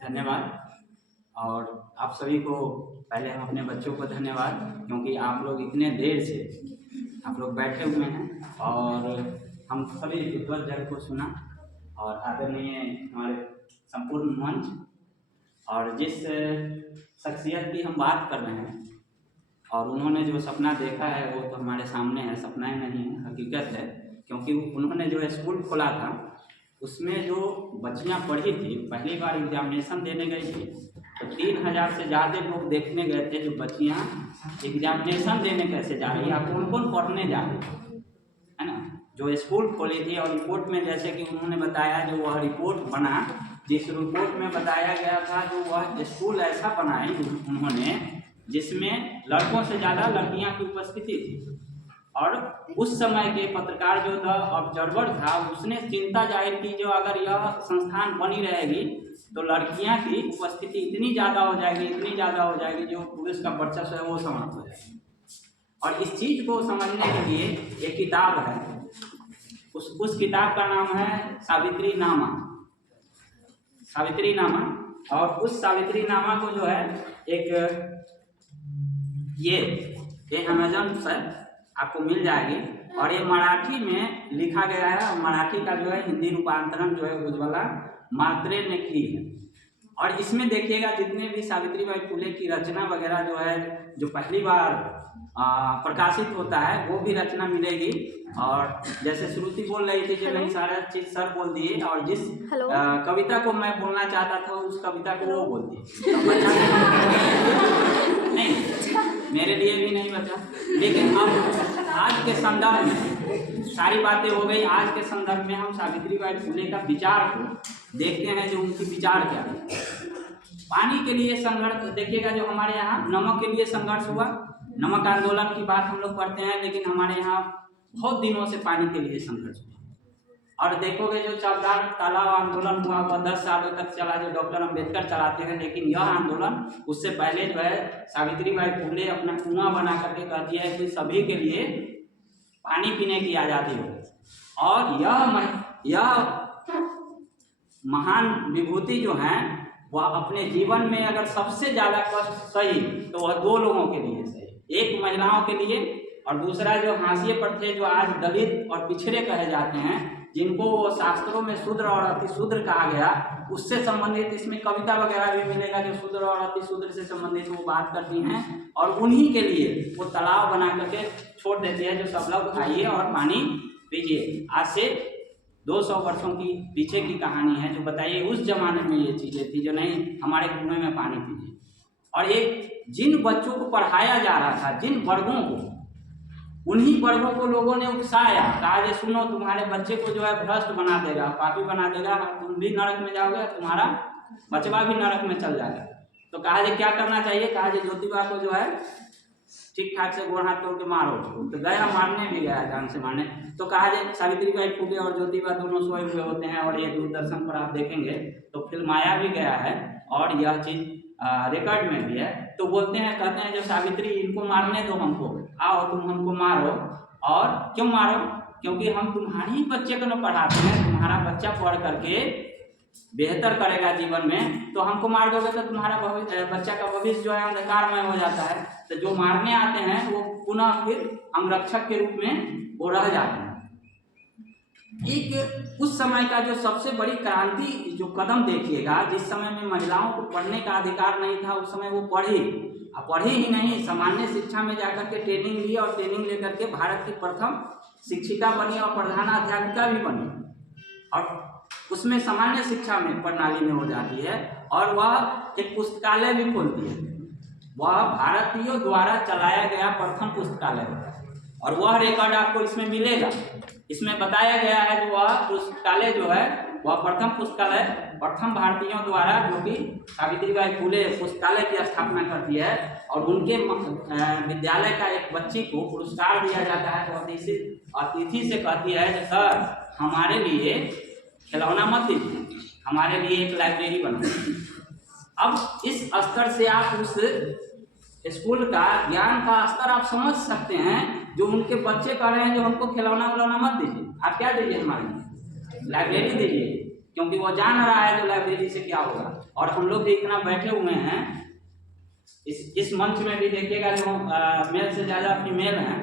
धन्यवाद। और आप सभी को पहले हम अपने बच्चों को धन्यवाद, क्योंकि आप लोग इतने देर से आप लोग बैठे हुए हैं और हम सभी विद्वत जन को सुना। और आदरणीय हमारे संपूर्ण मंच और जिस शख्सियत की हम बात कर रहे हैं और उन्होंने जो सपना देखा है वो तो हमारे सामने है, सपना ही नहीं है, हकीकत है। क्योंकि उन्होंने जो है स्कूल खोला था, उसमें जो बच्चियां पढ़ी थी, पहली बार एग्जामिनेशन देने गई थी तो 3000 से ज़्यादा लोग देखने गए थे जो बच्चियां एग्जामिनेशन देने कैसे जा रही है, कौन कौन पढ़ने जा रही है ना। जो स्कूल खोली थी और रिपोर्ट में जैसे कि उन्होंने बताया, जो वह रिपोर्ट बना, जिस रिपोर्ट में बताया गया था, जो वह स्कूल ऐसा बनाए उन्होंने जिसमें लड़कों से ज़्यादा लड़कियां की उपस्थिति थी। और उस समय के पत्रकार जो द ऑब्जर्वर था, उसने चिंता जाहिर की जो अगर यह संस्थान बनी रहेगी तो लड़कियां की उपस्थिति इतनी ज़्यादा हो जाएगी, इतनी ज़्यादा हो जाएगी, जो पुरुष का वर्चस्व है वो समाप्त हो जाएगा। और इस चीज़ को समझने के लिए एक किताब है, उस किताब का नाम है सावित्री नामा। सावित्री नामा। और उस सावित्री नामा को जो है एक ये अमेजन से आपको मिल जाएगी। और ये मराठी में लिखा गया है, और मराठी का जो है हिंदी रूपांतरण जो है उज्ज्वला मात्रे ने की है। और इसमें देखिएगा जितने भी सावित्रीबाई फुले की रचना वगैरह जो है, जो पहली बार प्रकाशित होता है, वो भी रचना मिलेगी। और जैसे श्रुति बोल रही थी कि नहीं सारा चीज सर बोल दिए, और जिस कविता को मैं बोलना चाहता था उस कविता को वो बोल दिए। नहीं, मेरे लिए भी नहीं बचा। लेकिन अब आज के संदर्भ में सारी बातें हो गई। आज के संदर्भ में हम सावित्रीबाई फुले का विचार को देखते हैं, जो उनकी विचार क्या है। पानी के लिए संघर्ष देखिएगा, जो हमारे यहाँ नमक के लिए संघर्ष हुआ, नमक आंदोलन की बात हम लोग पढ़ते हैं, लेकिन हमारे यहाँ बहुत दिनों से पानी के लिए संघर्ष हुआ। और देखोगे जो चौदार तालाब आंदोलन हुआ वह 10 सालों तक चला, जो डॉक्टर अम्बेडकर चलाते हैं। लेकिन यह आंदोलन उससे पहले जो है सावित्रीबाई फुले अपना कुआं बना करके कहती है कि सभी के लिए पानी पीने की आज़ादी हो। और यह महान विभूति जो है वह अपने जीवन में अगर सबसे ज़्यादा कष्ट सही तो वह 2 लोगों के लिए सही, एक महिलाओं के लिए और दूसरा जो हाशिए पर थे, जो आज दलित और पिछड़े कहे जाते हैं, जिनको वो शास्त्रों में शूद्र और अतिशूद्र कहा गया, उससे संबंधित इसमें कविता वगैरह भी मिलेगा जो शूद्र और अतिशूद्र से संबंधित वो बात करती हैं। और उन्हीं के लिए वो तालाब बना करके छोड़ देती है, जो सब लोग आइए और पानी पीजिए। आज से 200 वर्षों की पीछे की कहानी है, जो बताइए उस जमाने में ये चीज़ें थी, जो नहीं हमारे कुएं में पानी पीजिए। और ये जिन बच्चों को पढ़ाया जा रहा था, जिन वर्गों को, उन्हीं वर्गों को लोगों ने उकसाया, कहा जे सुनो तुम्हारे बच्चे को जो है भ्रष्ट बना देगा, पापी बना देगा, तुम भी नरक में जाओगे, तुम्हारा बचवा भी नरक में चल जाएगा। तो कहा जे क्या करना चाहिए, कहा जे ज्योतिबा को जो है ठीक ठाक से गोड़ हाथ तोड़ के मारो। तो गया, मारने भी गया, जान से मारने। तो कहा जे सावित्रीबाई फुले और ज्योतिबा दोनों सोए हुए होते हैं, और ये दूरदर्शन पर आप देखेंगे तो फिल्माया भी गया है और यह चीज़ रिकॉर्ड में भी है। तो बोलते हैं, कहते हैं जो सावित्री इनको मारने दो, हमको आओ तुम हमको मारो। और क्यों मारो, क्योंकि हम तुम्हारे ही बच्चे को न पढ़ाते हैं, तुम्हारा बच्चा पढ़ करके बेहतर करेगा जीवन में, तो हमको मार दोगे तो तुम्हारा बच्चा का भविष्य जो है अंधकारमय हो जाता है। तो जो मारने आते हैं वो पुनः फिर अंगरक्षक के रूप में वो रह जाते हैं। एक उस समय का जो सबसे बड़ी क्रांति जो कदम देखिएगा, जिस समय में महिलाओं को पढ़ने का अधिकार नहीं था, उस समय वो पढ़ी ही नहीं, सामान्य शिक्षा में जाकर के ट्रेनिंग ली, और ट्रेनिंग लेकर के भारत की प्रथम शिक्षिका बनी और प्रधानाध्यापिका भी बनी। और उसमें सामान्य शिक्षा में प्रणाली में हो जाती है, और वह एक पुस्तकालय भी खोलती है। वह भारतीयों द्वारा चलाया गया प्रथम पुस्तकालय होता है, और वह रिकॉर्ड आपको इसमें मिलेगा। इसमें बताया गया है जो वह पुस्तकालय जो है वह प्रथम पुस्तकालय प्रथम भारतीयों द्वारा, जो कि सावित्रीबाई फुले पुस्तकालय की स्थापना करती है, और उनके विद्यालय का एक बच्ची को पुरस्कार दिया जाता है। तो अतिथि से कहती है कि सर हमारे लिए खिलौना मत दीजिए, हमारे लिए एक लाइब्रेरी बनाइए। अब इस स्तर से आप उस स्कूल का ज्ञान का स्तर आप समझ सकते हैं, जो उनके बच्चे कह रहे हैं जो हमको खिलौना विलौना मत दीजिए, आप क्या दीजिए, हमारे लाइब्रेरी दीजिए। क्योंकि वो जान रहा है तो लाइब्रेरी से क्या होगा। और हम लोग भी इतना बैठे हुए हैं इस मंच में भी देखिएगा जो मेल से ज़्यादा फीमेल हैं,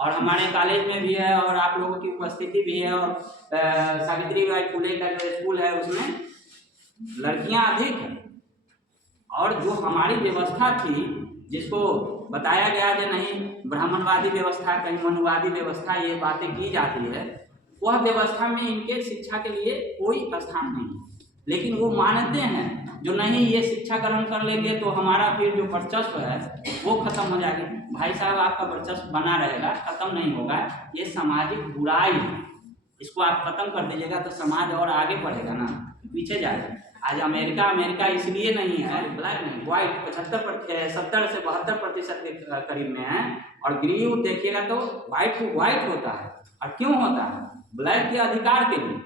और हमारे कॉलेज में भी है, और आप लोगों की उपस्थिति भी है, और सावित्रीबाई फुले का जो स्कूल है उसमें लड़कियां अधिक हैं। और जो हमारी व्यवस्था थी, जिसको बताया गया कि नहीं ब्राह्मणवादी व्यवस्था, कहीं मनुवादी व्यवस्था, ये बातें की जाती है, वह व्यवस्था में इनके शिक्षा के लिए कोई स्थान नहीं। लेकिन वो मानते हैं जो नहीं ये शिक्षा ग्रहण कर लेंगे तो हमारा फिर जो वर्चस्व है वो खत्म हो जाएगा। भाई साहब, आपका वर्चस्व बना रहेगा, खत्म नहीं होगा। ये सामाजिक बुराई है, इसको आप खत्म कर दीजिएगा तो समाज और आगे बढ़ेगा ना, पीछे जाएगा। आज अमेरिका इसलिए नहीं है ब्लैक नहीं, व्हाइट 70 से 72% के करीब में है, और ग्रीव देखिएगा तो व्हाइट टू व्हाइट होता है। और क्यों होता है? ब्लैक के अधिकार के लिए।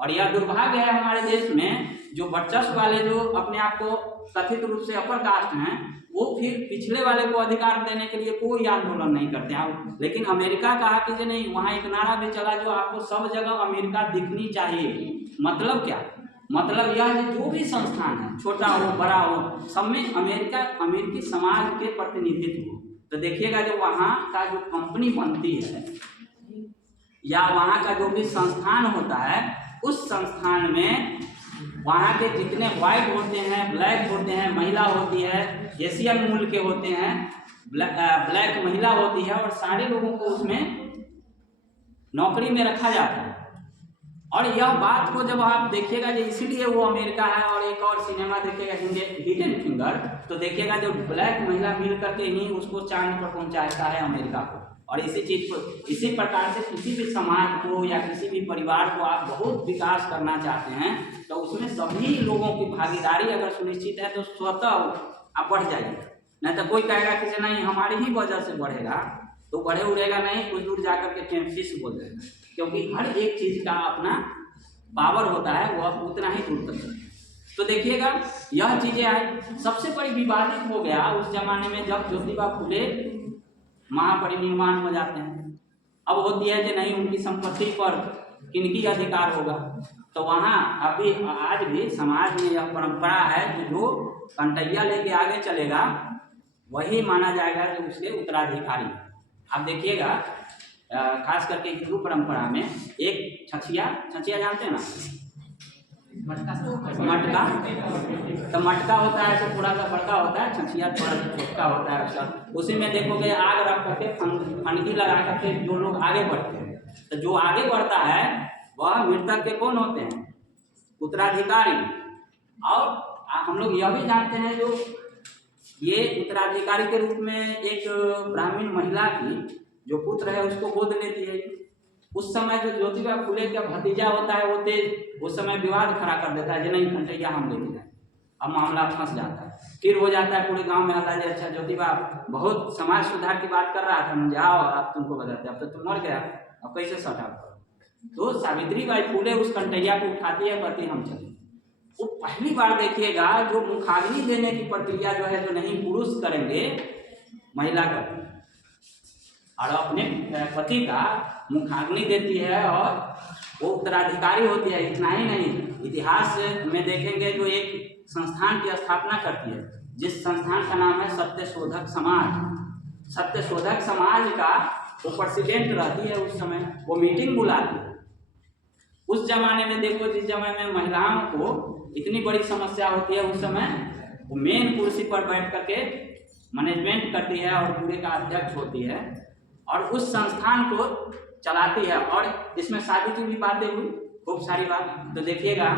और यह दुर्भाग्य है हमारे देश में, जो वर्चस्व वाले जो अपने आप को कथित रूप से अपर कास्ट हैं, वो फिर पिछले वाले को अधिकार देने के लिए कोई आंदोलन नहीं करते हैं। लेकिन अमेरिका कहा कि नहीं, वहाँ एक नारा भी चला जो आपको सब जगह अमेरिका दिखनी चाहिए। मतलब क्या? मतलब यह है जो भी संस्थान है, छोटा हो बड़ा हो, सब में अमेरिकी समाज के प्रतिनिधित्व। तो देखिएगा जो वहाँ का जो कंपनी बनती है या वहाँ का जो भी संस्थान होता है, उस संस्थान में वहाँ के जितने व्हाइट होते हैं, ब्लैक होते हैं, महिला होती है, एशियन मूल के होते हैं, ब्लैक महिला होती है, और सारे लोगों को उसमें नौकरी में रखा जाता है। और यह बात को जब आप देखिएगा जो इसीलिए वो अमेरिका है। और एक और सिनेमा देखिएगा हिडन फिंगर, तो देखिएगा जो ब्लैक महिला मिल करके ही उसको चांद पर पहुंचाता है अमेरिका को। और इसी चीज को, इसी प्रकार से किसी भी समाज को या किसी भी परिवार को आप बहुत विकास करना चाहते हैं तो उसमें सभी लोगों की भागीदारी अगर सुनिश्चित है तो स्वतः आप बढ़ जाइए। नहीं तो कोई कहेगा कि नहीं हमारी ही वजह से बढ़ेगा, तो बढ़े उड़ेगा नहीं, कुछ दूर जाकर के कैंपस बोल जाएगा। क्योंकि हर एक चीज का अपना पावर होता है, वह उतना ही दूर तक है। तो देखिएगा यह चीजें आई। सबसे बड़ी विवादित हो गया उस जमाने में जब ज्योतिबा फुले महापरिनिर्वाण हो जाते हैं। अब होती है कि नहीं उनकी संपत्ति पर किनकी अधिकार होगा। तो वहाँ अभी आज भी समाज में यह परंपरा है कि जो कंटैया लेके आगे चलेगा वही माना जाएगा जो उसके उत्तराधिकारी। आप देखिएगा खास करके हिंदू परंपरा में एक छछिया जानते हैं ना, मटका। तो मटका होता है तो थोड़ा सा बड़का होता है, छछिया थोड़ा सा छोटा होता है उसका। उसी में देखोगे आग रख करके फनगी लगा करके जो लोग आगे बढ़ते हैं, तो जो आगे बढ़ता है वह मृतक के कौन होते हैं? उत्तराधिकारी। और हम लोग यह भी जानते हैं जो ये उत्तराधिकारी के रूप में एक ब्राह्मण महिला की जो पुत्र है उसको गोद लेती है। उस समय जो ज्योतिबा फुले का भतीजा होता है वो तेज उस समय विवाद खड़ा कर देता है, नहीं कंटैया हम लेते हैं। अब मामला फंस जाता है, फिर हो जाता है पूरे गांव में आता है अच्छा ज्योतिबा बहुत समाज सुधार की बात कर रहा था, मुझे आओ आप तुमको बताते, अब तो तुम मर गया, अब कैसे सटा। तो सावित्रीबाई फुले उस कंटैया को उठाती है, कहती हम चले। वो पहली बार देखिएगा जो मुखाग्नि देने की प्रक्रिया जो है जो नहीं पुरुष करेंगे, महिला कर और अपने पति का मुखाग्नि देती है और वो उत्तराधिकारी होती है। इतना ही नहीं, इतिहास में देखेंगे जो एक संस्थान की स्थापना करती है जिस संस्थान का नाम है सत्यशोधक समाज। सत्यशोधक समाज का वो प्रेसिडेंट रहती है, उस समय वो मीटिंग बुलाती है। उस जमाने में देखो जिस समय में महिलाओं को इतनी बड़ी समस्या होती है, उस समय वो मेन कुर्सी पर बैठ करके मैनेजमेंट करती है और पूरे का अध्यक्ष होती है और उस संस्थान को चलाती है। और इसमें शादी की भी बातें हुई, खूब सारी बात। तो देखिएगा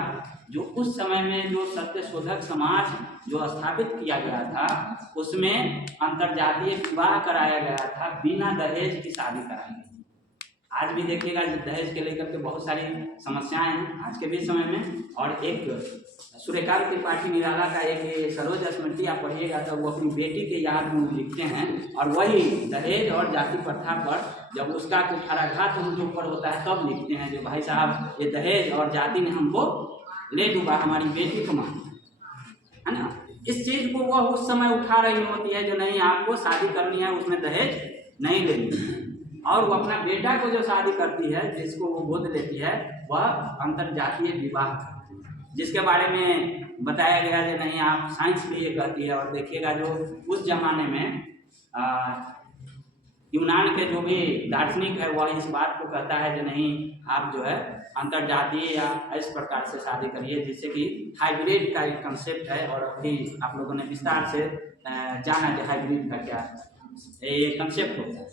जो उस समय में जो सत्यशोधक समाज जो स्थापित किया गया था उसमें अंतरजातीय विवाह कराया गया था, बिना दहेज की शादी कराई गई। आज भी देखिएगा दहेज के लेकर के बहुत सारी समस्याएं हैं आज के भी समय में। और एक सूर्यकांत त्रिपाठी निराला का एक सरोज स्मृति आप पढ़िएगा तो वो अपनी बेटी के याद में लिखते हैं और वही दहेज और जाति प्रथा पर जब उसका कुठाराघात उनके ऊपर होता है तब लिखते हैं जो भाई साहब ये दहेज और जाति ने हमको ले डूबा, हमारी बेटी को मार, है ना। इस चीज को वह उस समय उठा रही होती है जो नहीं आपको शादी करनी है, उसमें दहेज नहीं लेनी है। और वो अपना बेटा को जो शादी करती है जिसको वो गोद लेती है वह अंतरजातीय विवाह करती है। जिसके बारे में बताया गया है नहीं, आप साइंस भी ये कहती है। और देखिएगा जो उस जमाने में यूनान के जो भी दार्शनिक है वह इस बात को कहता है कि नहीं, आप जो है अंतरजातीय या इस प्रकार से शादी करिए, जिससे कि हाइब्रिड का एक कंसेप्ट है। और अभी आप लोगों ने विस्तार से जाना कि हाइब्रिड का क्या ये कंसेप्ट होता है।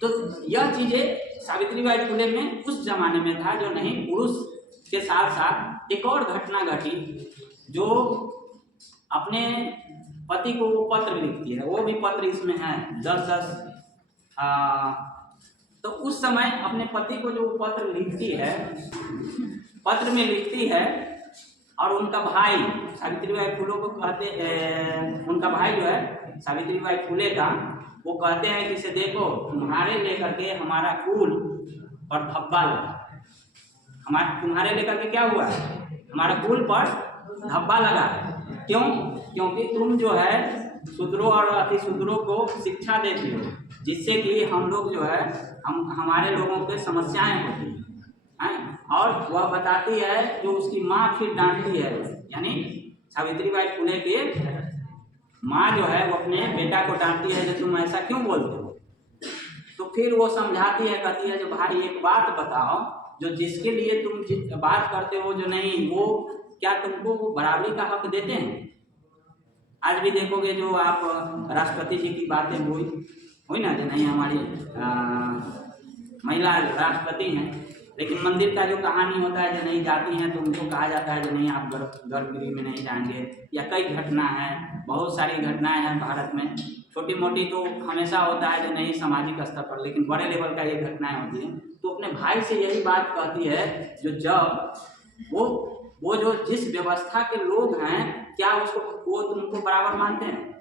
तो यह चीज़ें सावित्रीबाई फुले में उस जमाने में था जो नहीं, पुरुष के साथ साथ एक और घटना घटी जो अपने पति को वो पत्र लिखती है, वो भी पत्र इसमें है 10-10। तो उस समय अपने पति को जो पत्र लिखती है, पत्र में लिखती है, और उनका भाई सावित्रीबाई फुले को कहते, उनका भाई जो है सावित्रीबाई फुले का, वो कहते हैं कि इसे देखो, तुम्हारे लेकर के हमारा कुल पर धब्बा लगा। तुम्हारे लेकर के क्या हुआ, हमारा कुल पर धब्बा लगा। क्यों? क्योंकि तुम जो है शूद्रों और अतिशूद्रों को शिक्षा देती हो, जिससे कि हम लोग जो है हमारे लोगों पे समस्याएं होती हैं। और वह बताती है, जो उसकी माँ फिर डांटती है, यानी सावित्रीबाई फुले के माँ जो है वो अपने बेटा को डांटती है कि तुम ऐसा क्यों बोलते हो। तो फिर वो समझाती है, कहती है, जो भाई एक बात बताओ, जो जिसके लिए तुम बात करते हो जो नहीं, वो क्या तुमको वो बराबरी का हक देते हैं? आज भी देखोगे जो आप राष्ट्रपति जी की बातें हुई ना, जो नहीं हमारी महिला राष्ट्रपति हैं, लेकिन मंदिर का जो कहानी होता है जो नहीं जाती हैं तो उनको कहा जाता है जो नहीं आप गर्भगृह में नहीं जाएंगे। या कई घटना है, बहुत सारी घटनाएं हैं भारत में, छोटी मोटी तो हमेशा होता है जो नहीं सामाजिक स्तर पर, लेकिन बड़े लेवल का ये घटनाएं होती हैं। तो अपने भाई से यही बात कहती है, जो जब वो जो जिस व्यवस्था के लोग हैं, क्या उसको वो तुमको बराबर मानते हैं?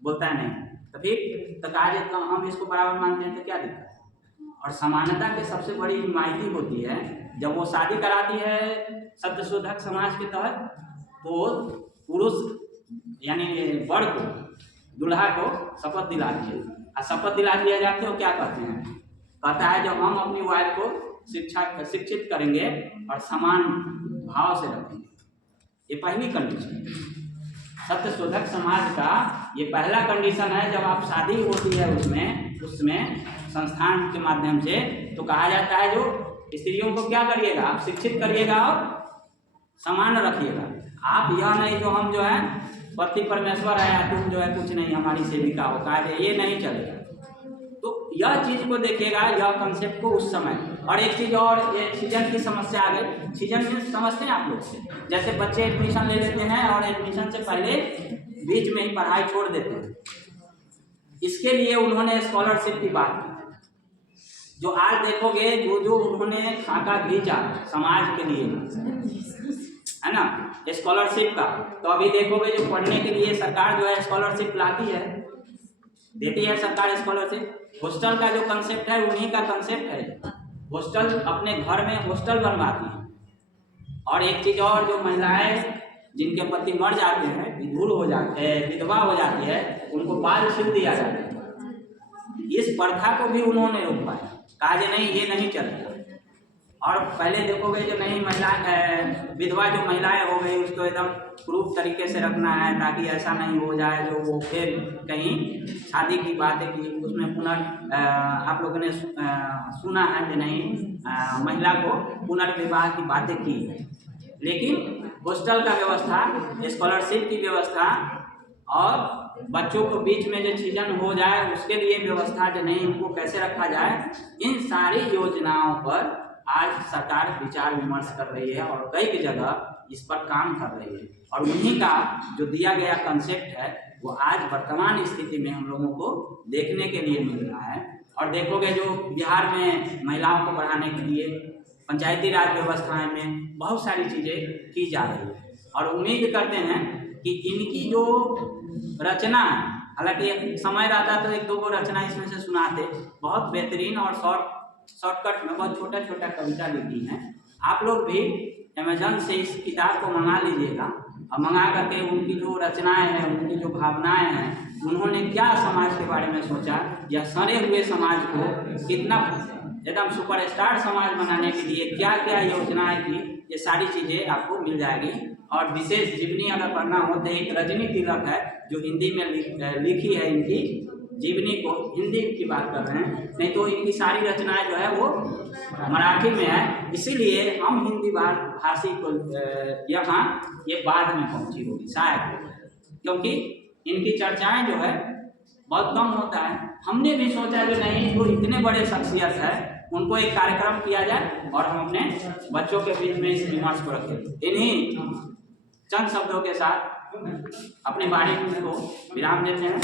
बोलता है नहीं। तो फिर तो कहा जाता हम इसको बराबर मानते हैं तो क्या दिक्कत? और समानता के सबसे बड़ी हिमायती होती है जब वो शादी कराती है सत्यशोधक समाज के तहत, तो पुरुष यानी वर को, दूल्हा को शपथ दिलाती है। और शपथ दिला दिया जाते हो, क्या कहते हैं? कहता है जब हम अपनी वाइफ को शिक्षित करेंगे और समान भाव से रखेंगे। ये पहली कंडीशन सत्यशोधक समाज का, ये पहला कंडीशन है। जब आप शादी होती है उसमें संस्थान के माध्यम से, तो कहा जाता है जो स्त्रियों को क्या करिएगा, आप शिक्षित करिएगा और समान रखिएगा। आप यह नहीं जो हम जो है पति परमेश्वर है, तुम जो है कुछ नहीं हमारी सेविका हो, कहा ये नहीं चलेगा। तो यह चीज को देखिएगा, यह कंसेप्ट को उस समय। और एक चीज और, ये सीजन की समस्या आ गई। सीजन में समझते हैं आप लोग से, जैसे बच्चे एडमिशन ले लेते हैं और एडमिशन से पहले बीच में ही पढ़ाई छोड़ देते हैं। इसके लिए उन्होंने स्कॉलरशिप की बात की, जो आज देखोगे जो उन्होंने खाका खींचा समाज के लिए, है ना, स्कॉलरशिप का। तो अभी देखोगे जो पढ़ने के लिए सरकार जो है स्कॉलरशिप लाती है, देती है सरकार स्कॉलरशिप। हॉस्टल का जो कंसेप्ट है उन्हीं का कंसेप्ट है। हॉस्टल अपने घर में हॉस्टल बनवाती है। और एक चीज और, जो महिलाएं जिनके पति मर जाते हैं, विधुर हो जाते हैं, विधवा हो जाती है, उनको बाल छीन दिया जाता है। इस प्रथा को भी उन्होंने रोकवाया, कहा जे नहीं ये नहीं चलेगा। और पहले देखोगे जो नहीं महिला विधवा जो महिलाएं हो गई उसको एकदम प्रूफ तरीके से रखना है, ताकि ऐसा नहीं हो जाए जो वो फिर कहीं शादी की बातें की उसमें आप लोगों ने सुना है कि नहीं महिला को पुनर्विवाह की बातें की। लेकिन हॉस्टल का व्यवस्था, स्कॉलरशिप की व्यवस्था और बच्चों को बीच में जो सीजन हो जाए उसके लिए व्यवस्था जो नहीं उनको कैसे रखा जाए, इन सारी योजनाओं पर आज सरकार विचार विमर्श कर रही है और कई जगह इस पर काम कर रही है। और उन्हीं का जो दिया गया कंसेप्ट है वो आज वर्तमान स्थिति में हम लोगों को देखने के लिए मिल रहा है। और देखोगे जो बिहार में महिलाओं को बढ़ाने के लिए पंचायती राज व्यवस्थाएं में बहुत सारी चीज़ें की जा रही है। और उम्मीद करते हैं कि इनकी जो रचना, हालांकि समय रहता तो एक दो को रचना इसमें से सुनाते, बहुत बेहतरीन और शॉर्टकट में बहुत छोटा छोटा कविता लिखी है। आप लोग भी अमेजन से इस किताब को मंगा लीजिएगा और मंगा करके उनकी जो रचनाएं हैं, उनकी जो भावनाएं हैं, उन्होंने क्या समाज के बारे में सोचा, या सड़े हुए समाज को कितना एकदम सुपरस्टार समाज बनाने के लिए क्या क्या योजनाएं की, ये सारी चीज़ें आपको मिल जाएगी। और विशेष जीवनी अगर पढ़ना हो तो एक रजनी तिलक है जो हिंदी में लिखी है, इनकी जीवनी को हिंदी की बात कर रहे हैं, नहीं तो इनकी सारी रचनाएं जो है वो मराठी में है। इसीलिए हम हिंदी भाषी को यहाँ ये बाद में पहुँची होगी शायद, क्योंकि इनकी चर्चाएं जो है बहुत कम होता है। हमने भी सोचा कि नहीं, वो इतने बड़े शख्सियत है, उनको एक कार्यक्रम किया जाए और हम अपने बच्चों के बीच में इस विमर्श को रखें। इन्हीं चंद शब्दों के साथ अपनी वाणी को विराम देते हैं।